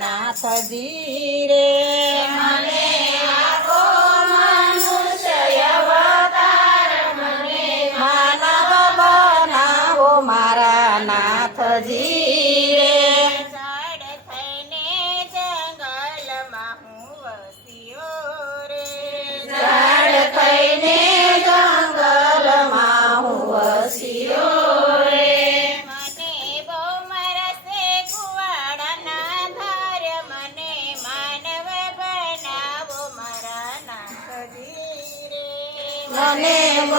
नाथ धीरे मने आगो मनुष्यवतार मने मानव बनावो मारा नाथ धीरे झाड थैने जंगल माहू वसियो रे झाड थैने নেব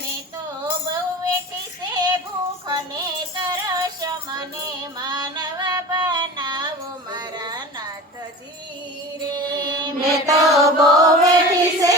મેં તો બહુ વેઠી છે ભૂ ને તરસ મને માનવા બનાવો મારા નાથજી રે. મેં તો બહુ વેઠી છે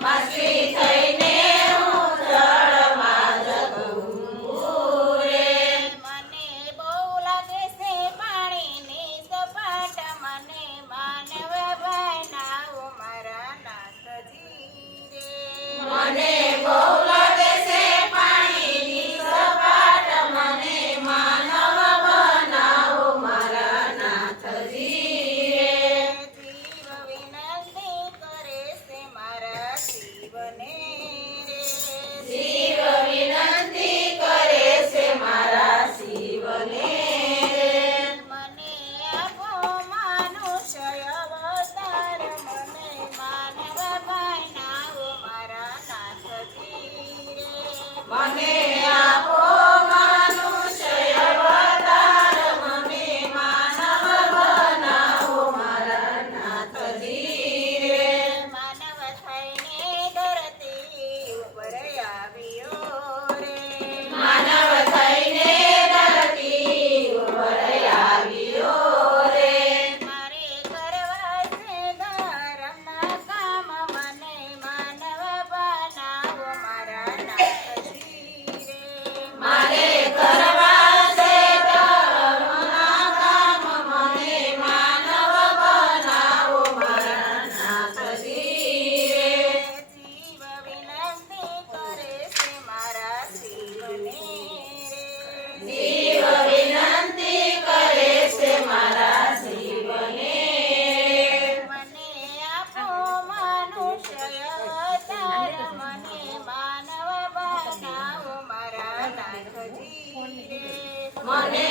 Mas Amen.